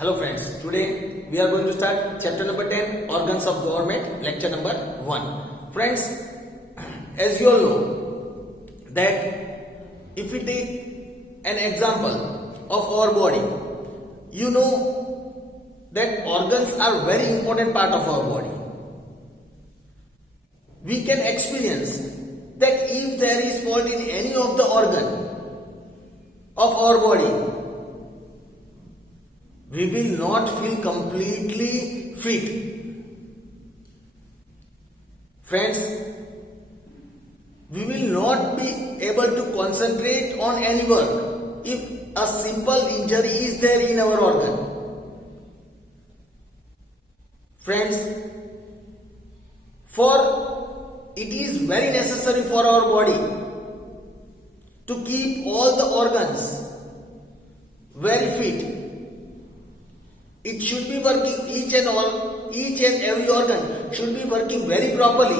Hello friends, today we are going to start chapter number 10, Organs of Government, lecture number 1. Friends, as you all know that if we take an example of our body, you know that organs are very important part of our body. We can experience that if there is fault in any of the organ of our body, we will not feel completely fit. Friends, we will not be able to concentrate on any work if a simple injury is there in our organ. Friends, for it is very necessary for our body to keep all the organs very fit. It should be working, each and every organ should be working very properly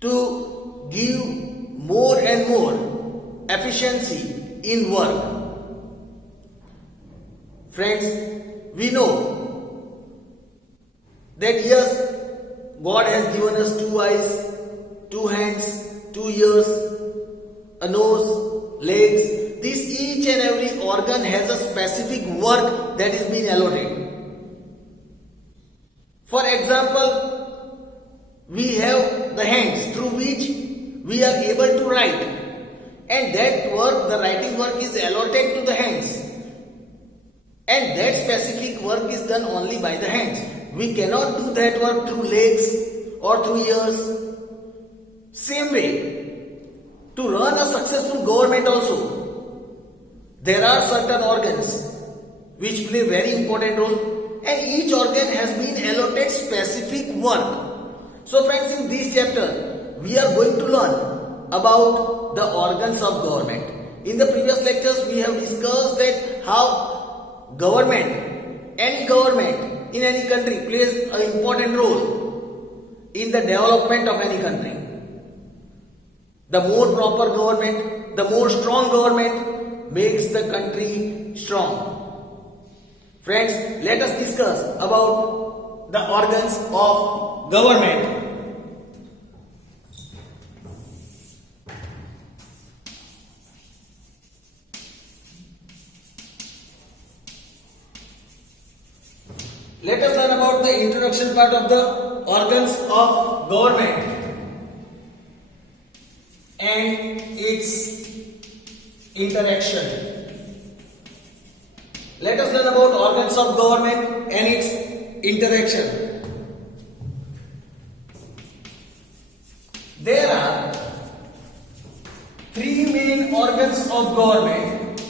to give more and more efficiency in work. Friends, we know that yes, God has given us 2 eyes, 2 hands, 2 ears, a nose, legs. This each and every organ has a specific work that is being allotted. For example, we have the hands through which we are able to write, and that work, the writing work, is allotted to the hands, and that specific work is done only by the hands. We cannot do that work through legs or through ears. Same way, to run a successful government also, there are certain organs which play very important role, and each organ has been allotted specific work. So friends, in this chapter we are going to learn about the organs of government. In the previous lectures we have discussed that how government, any government in any country plays an important role in the development of any country. The more proper government, the more strong government makes the country strong. Friends, let us discuss about the organs of government. Let us learn about the introduction part of the organs of government and its interaction. Let us learn about organs of government and its interaction. There are 3 main organs of government.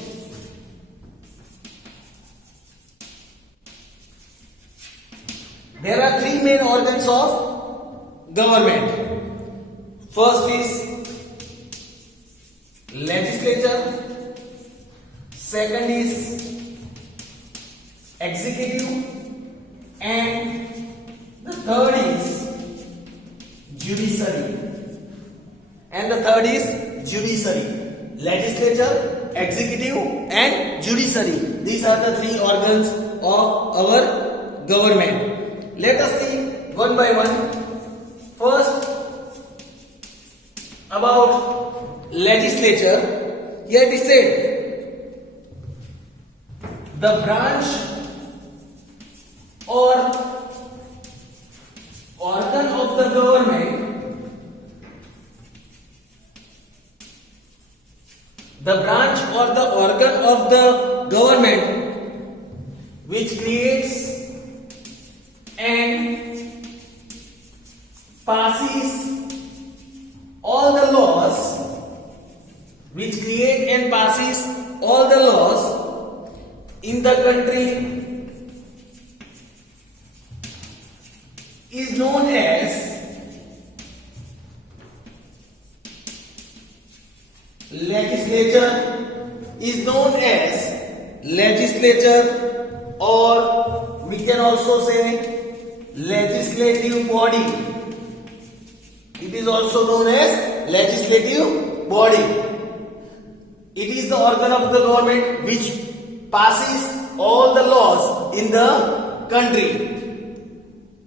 There are 3 main organs of government. First is legislature, second is executive, and the third is judiciary. Legislature, executive, and judiciary. These are the 3 organs of our government. Let us see one by one. First, about legislature. Here it is said, the branch or organ of the government, which creates and passes all the laws, in the country is known as legislature, or we can also say legislative body. It is also known as legislative body. It is the organ of the government which passes all the laws in the country.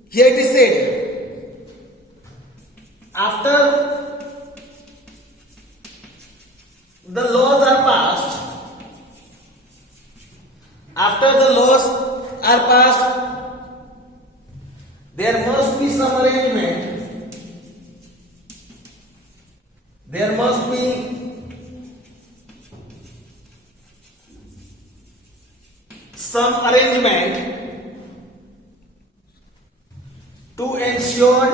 Here it is said, after the laws are passed, there must be some arrangement. There must be some arrangement to ensure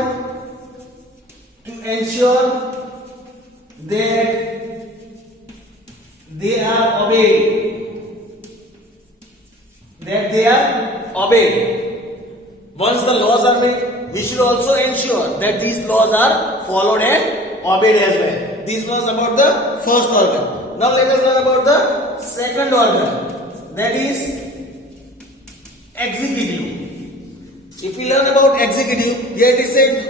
that they are obeyed. Once the laws are made, we should also ensure that these laws are followed and obeyed as well. These was about the first organ. Now let us learn about the second organ, that is executive. If we learn about executive, here it is said,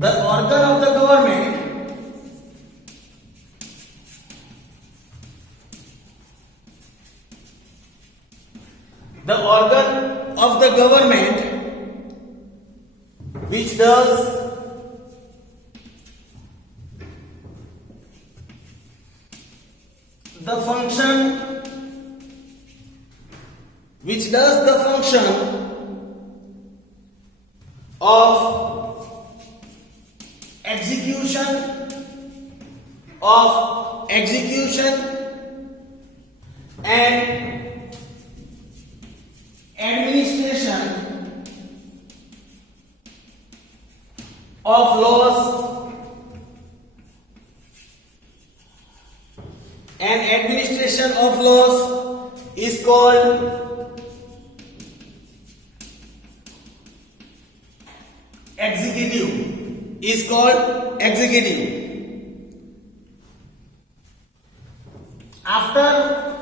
the organ of the government which does the function of execution and administration of laws is called executive. After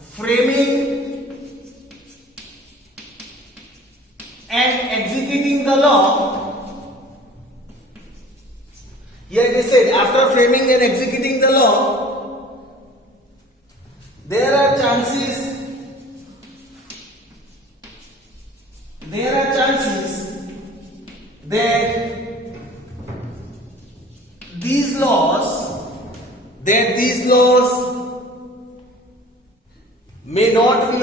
framing and executing the law, here it is said, after framing and executing the law, there are chances that these laws may not be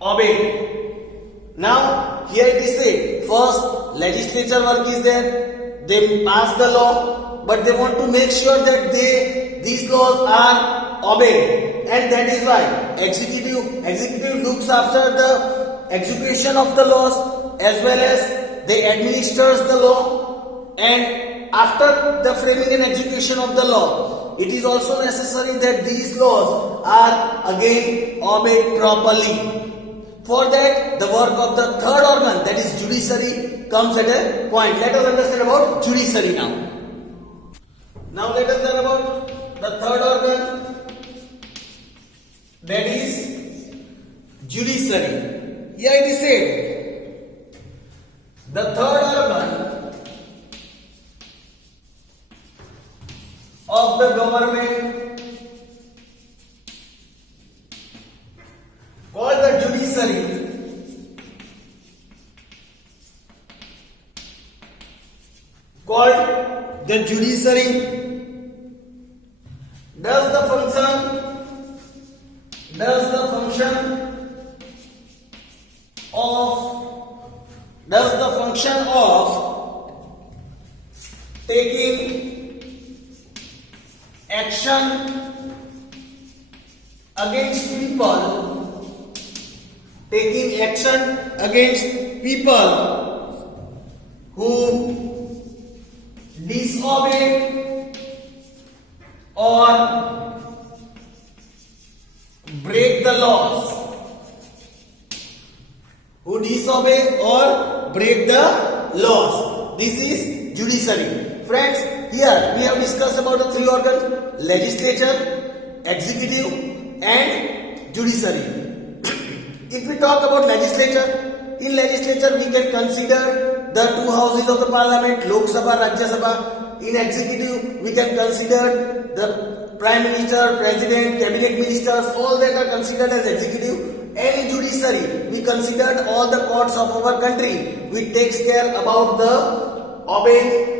obeyed. Now here it is said, first legislature work is there, they pass the law, but they want to make sure that these laws are obeyed, and that is why executive looks after the execution of the laws as well as they administers the law. And after the framing and execution of the law, it is also necessary that these laws are again obeyed properly. For that, the work of the third organ, that is judiciary, comes at a point. Let us understand about judiciary now. Now let us learn about the third organ, that is judiciary. Here it is said, the third organ of the government called the judiciary does the function of taking action against people who disobey or break the laws. This is judiciary. Friends, here we have discussed about the three organs: legislature, executive and judiciary. If we talk about legislature, in legislature we can consider the two houses of the parliament, Lok Sabha, Rajya Sabha. In executive, we can consider the prime minister, president, cabinet ministers, all that are considered as executive. And in judiciary, we considered all the courts of our country, which takes care about the obeying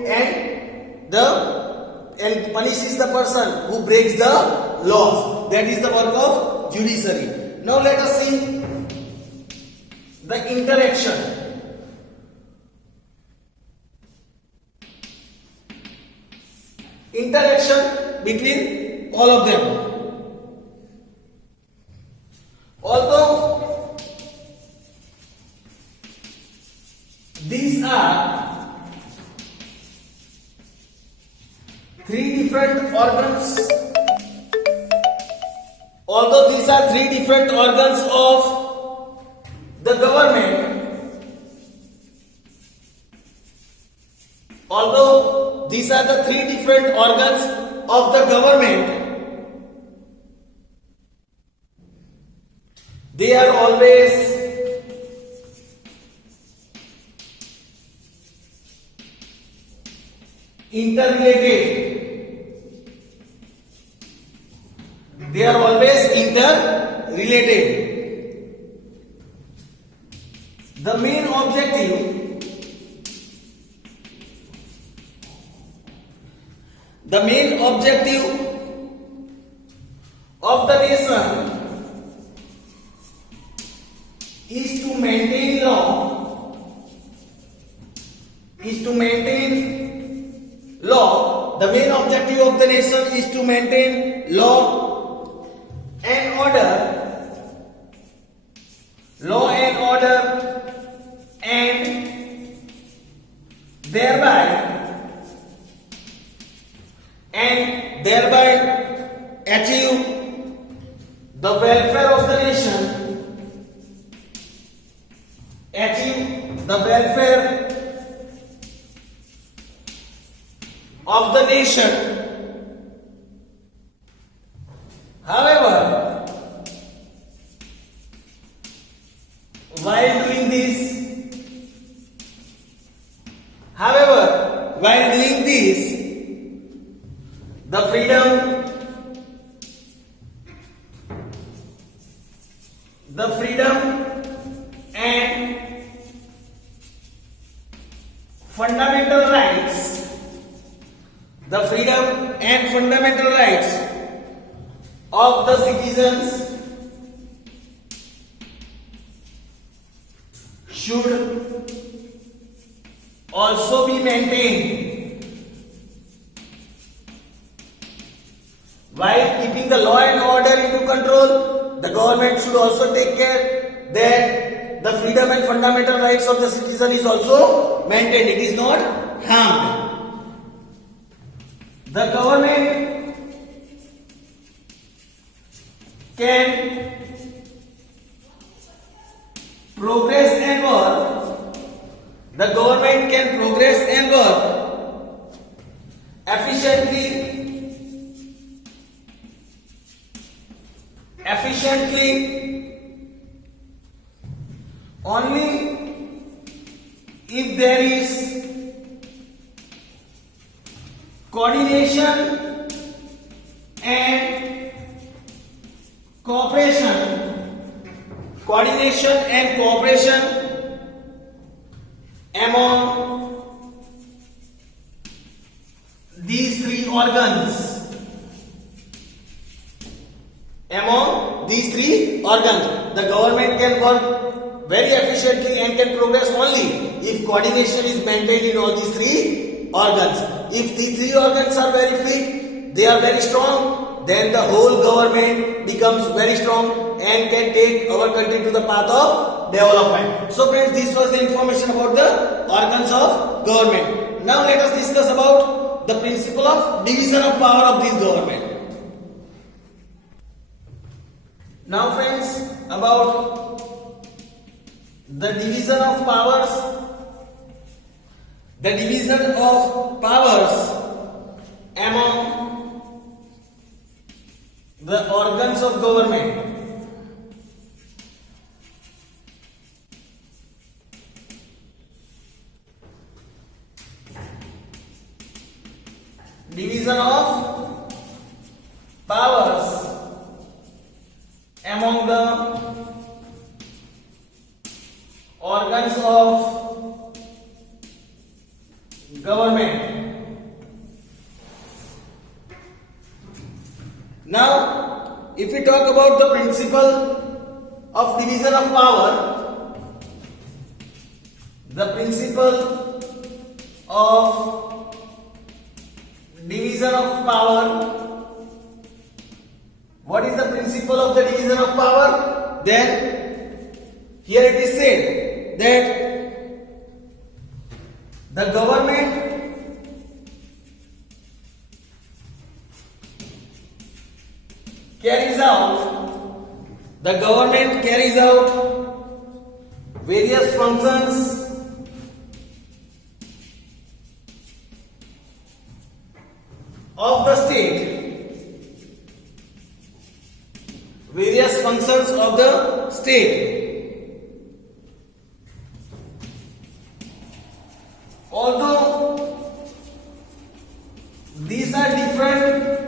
and punishes the person who breaks the laws. That is the work of judiciary. Now let us see the interaction. Interaction between all of them. Although these are three different organs, of the government, although these are the three different organs of the government, they are always interrelated. They are always interrelated. The main objective of the nation is to maintain law. The main objective of the nation is to maintain law and order, and thereby achieve the welfare of the nation. However, while doing this, the freedom and fundamental rights of the citizens should also be maintained. While keeping the law and order into control, the government should also take care that the freedom and fundamental rights of the citizen is also maintained. It is not harmed. The government can progress and work. Efficiently only if there is coordination and cooperation among these three organs. The government can work very efficiently and can progress only if coordination is maintained in all these three organs. If these three organs are very fit, they are very strong, then the whole government becomes very strong and can take our country to the path of development. So friends, this was the information about the organs of government. Now let us discuss about the principle of division of power of this government. Now friends, about the division of powers. The division of powers among the organs of government. division of powers among the organs of government. Now, if we talk about the principle of division of power, the principle of division of power, what is the principle of the division of power? Then, here it is said that the government carries out various functions of the state. Various functions of the state. Although these are different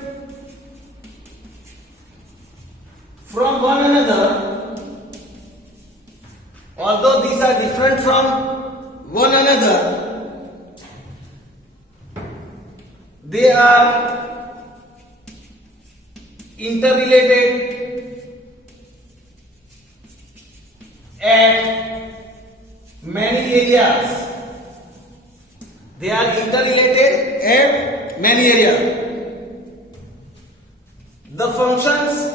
from one another, they are interrelated at many areas. The functions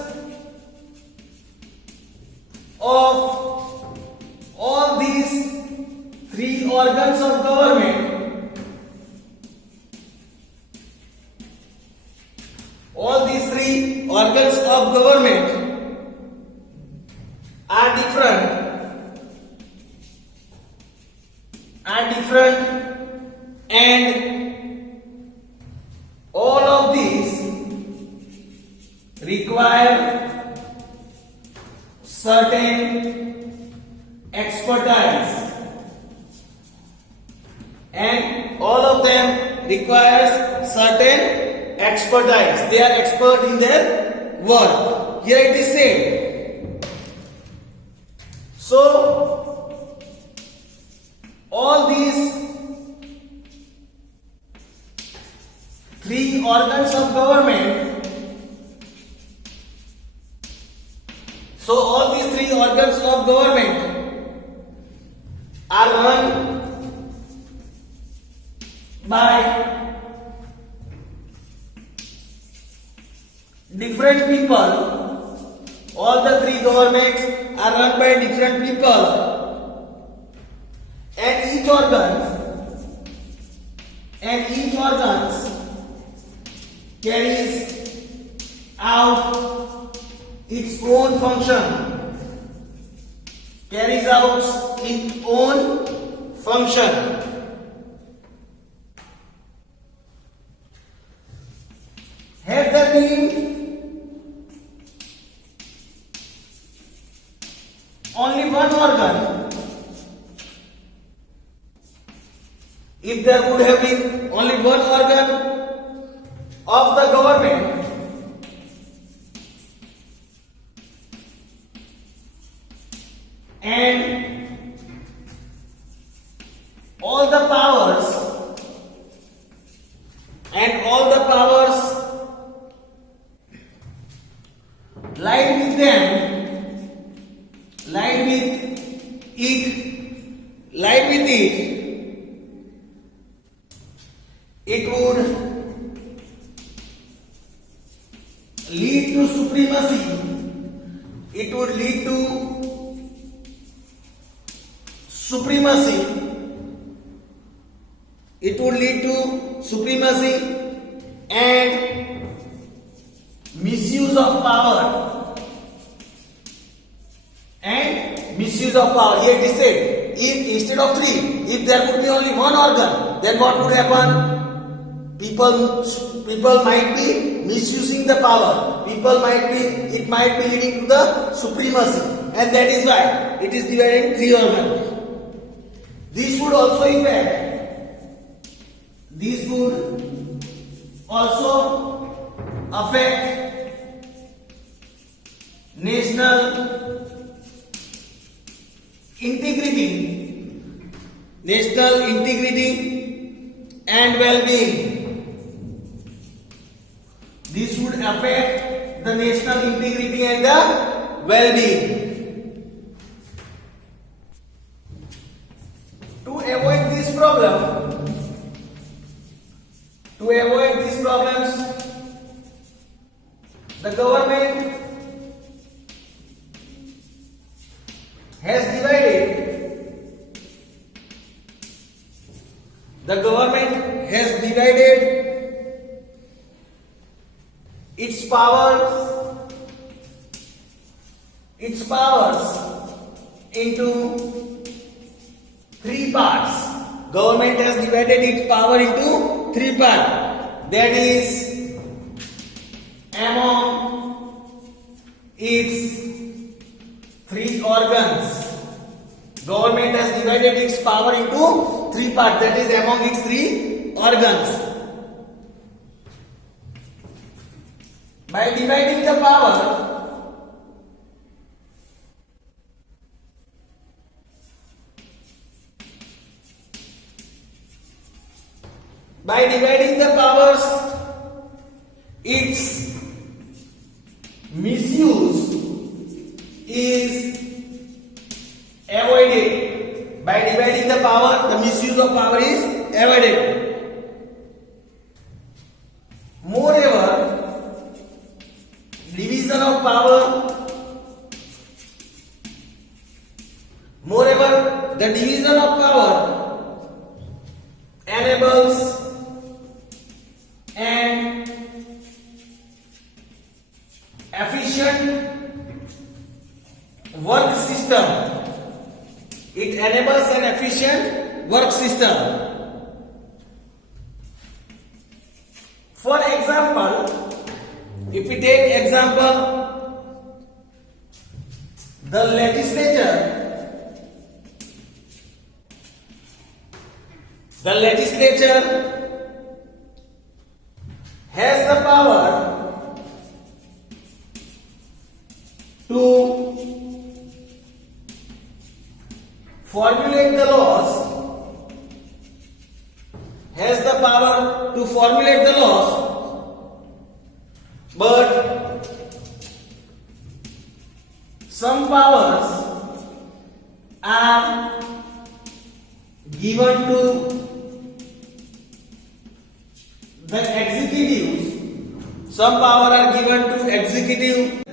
of all these three organs of government, are different, and all of these require certain expertise, and all of them requires certain expertise. They are expert in their work. Here it is said. So all these three organs of government, are run by different people. All the three governments are run by different people, and each organ carries out its own function. Had there been only one organ, if there would have been only one organ of the government, and all the powers lied with it would lead to supremacy. And misuse of power. Here it is said, if instead of three, if there would be only one organ, then what would happen? People might be misusing the power. It might be leading to the supremacy, and that is why it is divided in three organs. This would also affect national integrity and well-being. This would affect the national integrity and the well-being. To avoid these problems, the government has divided its powers into three parts. Government has divided its power into three parts. That is, among its three organs. Government has divided its power into three parts. That is, among its three organs. By dividing the power, powers, its misuse is avoided. By dividing the power, the misuse of power is avoided. Moreover, division of power, the division of power enables an efficient work system. It enables an efficient work system. For example, if we take example, the legislature has the power to formulate the laws, but some powers are given to the executives. Some power are given to executive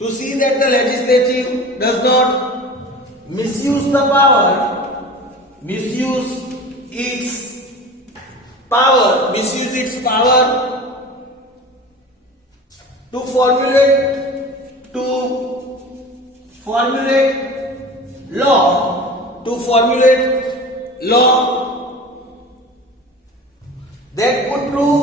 to see that the legislative does not misuse the power, misuse its power to formulate law that could prove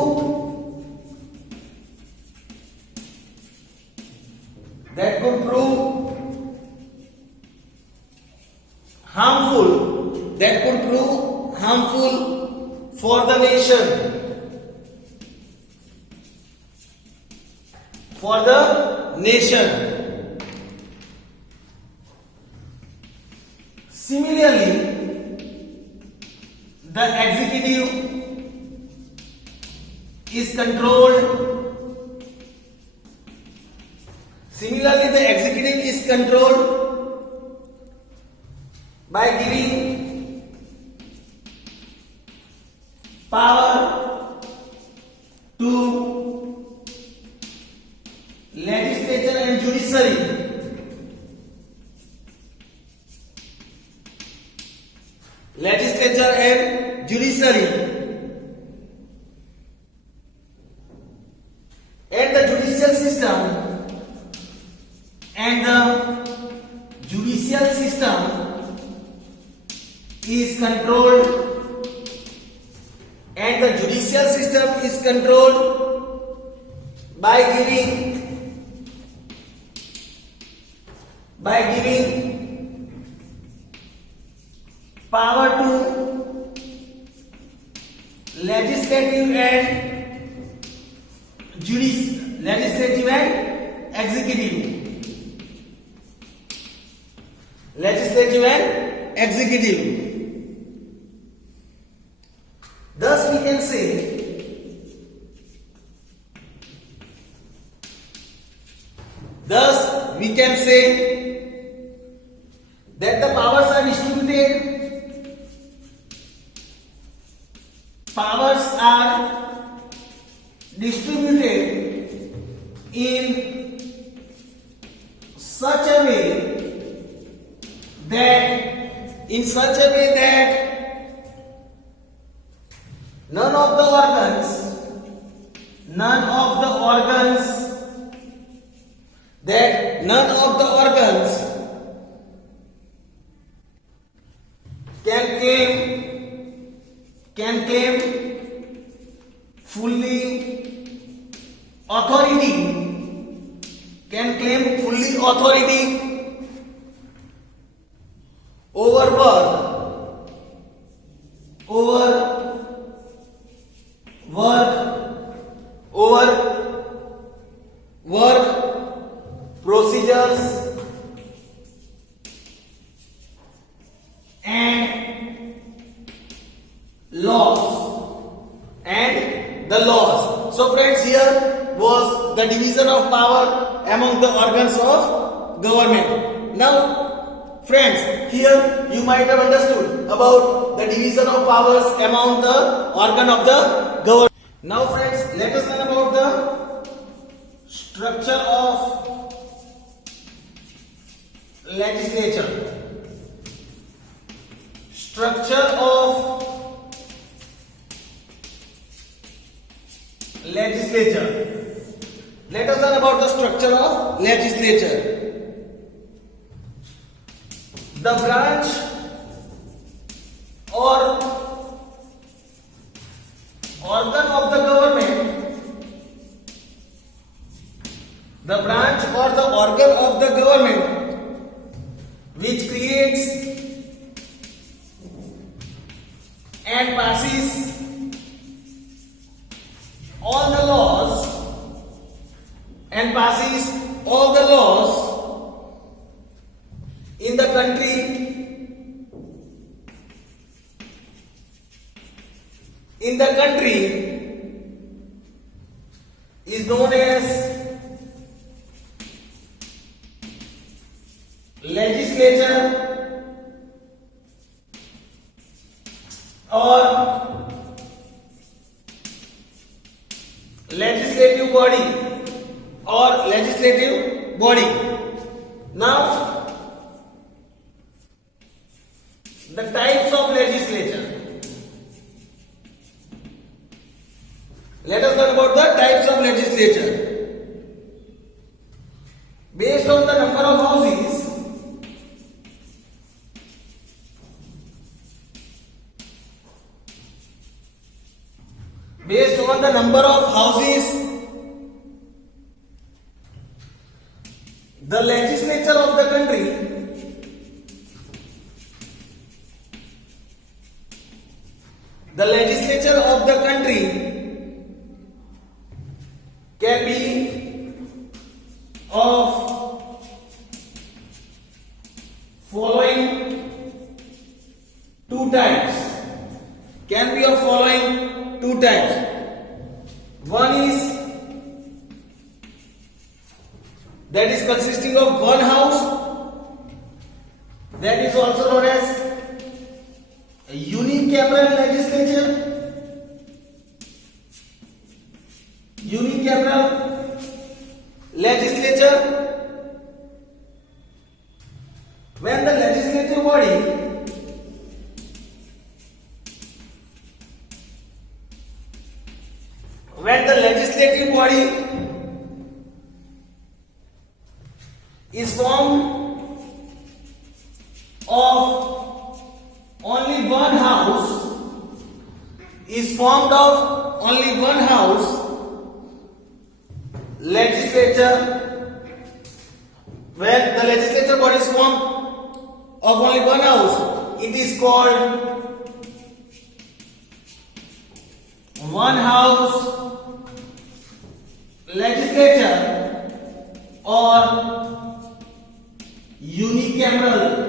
harmful for the nation, Similarly, the executive is controlled by giving power to legislature and judiciary. And the judicial system is controlled and the judicial system is controlled by giving power to legislative and legislative and executive. Thus we can say that the powers are distributed. Powers are distributed in such a way that none of the organs can claim fully authority over work, procedures and the laws. So friends, here was the division of power among the organs of government. Now friends, here you might have understood about the division of powers among the organ of the government. Now friends, let us learn about the structure of legislature. Structure of legislature. Let us learn about the structure of legislature. The branch or organ of the government, which creates and passes all the laws in the country is known as legislature or legislative body. Now, the types of legislature. Let us learn about the types of legislature. Based on the number of houses, the legislature of the country can be of following two types. One is that is consisting of one house, that is also known as a unicameral legislature. When the legislative body is formed of only only one house is formed of only one house, legislature, when the legislature body is formed of only one house, it is called one house legislature or unicameral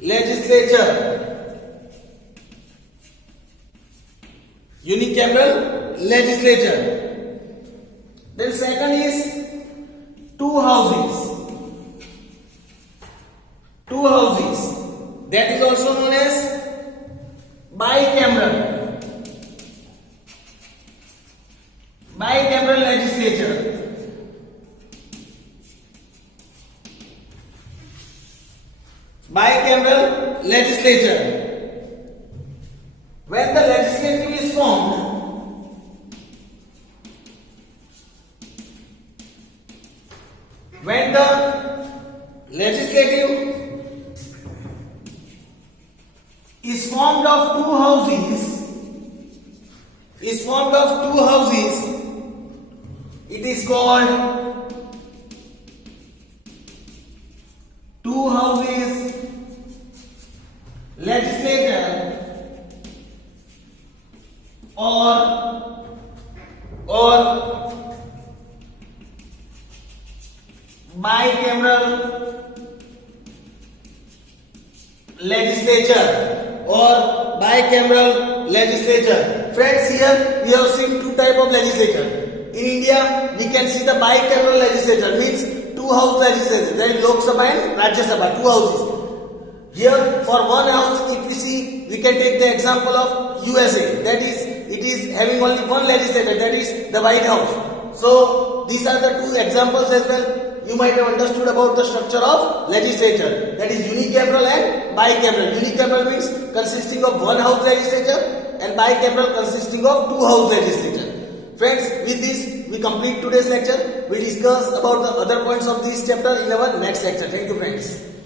legislature. Unicameral legislature. Then second is two houses. Two houses. That is also known as bicameral. Bicameral legislature. Bicameral legislature. When the legislature is formed, when the legislative is formed of two houses, it is called two houses legislature or bicameral legislature. Friends, here we have seen two type of legislature. In India, we can see the bicameral legislature, means two house legislature. That is Lok Sabha and Rajya Sabha, two houses. Here, for one house, if we see, we can take the example of USA. That is, it is having only one legislator, that is the White House. So, these are the two examples as well. You might have understood about the structure of legislature. That is unicameral and bicameral. Unicameral means consisting of one house legislature and bicameral consisting of two house legislature. Friends, with this, we complete today's lecture. We discuss about the other points of this chapter in our next lecture. Thank you, friends.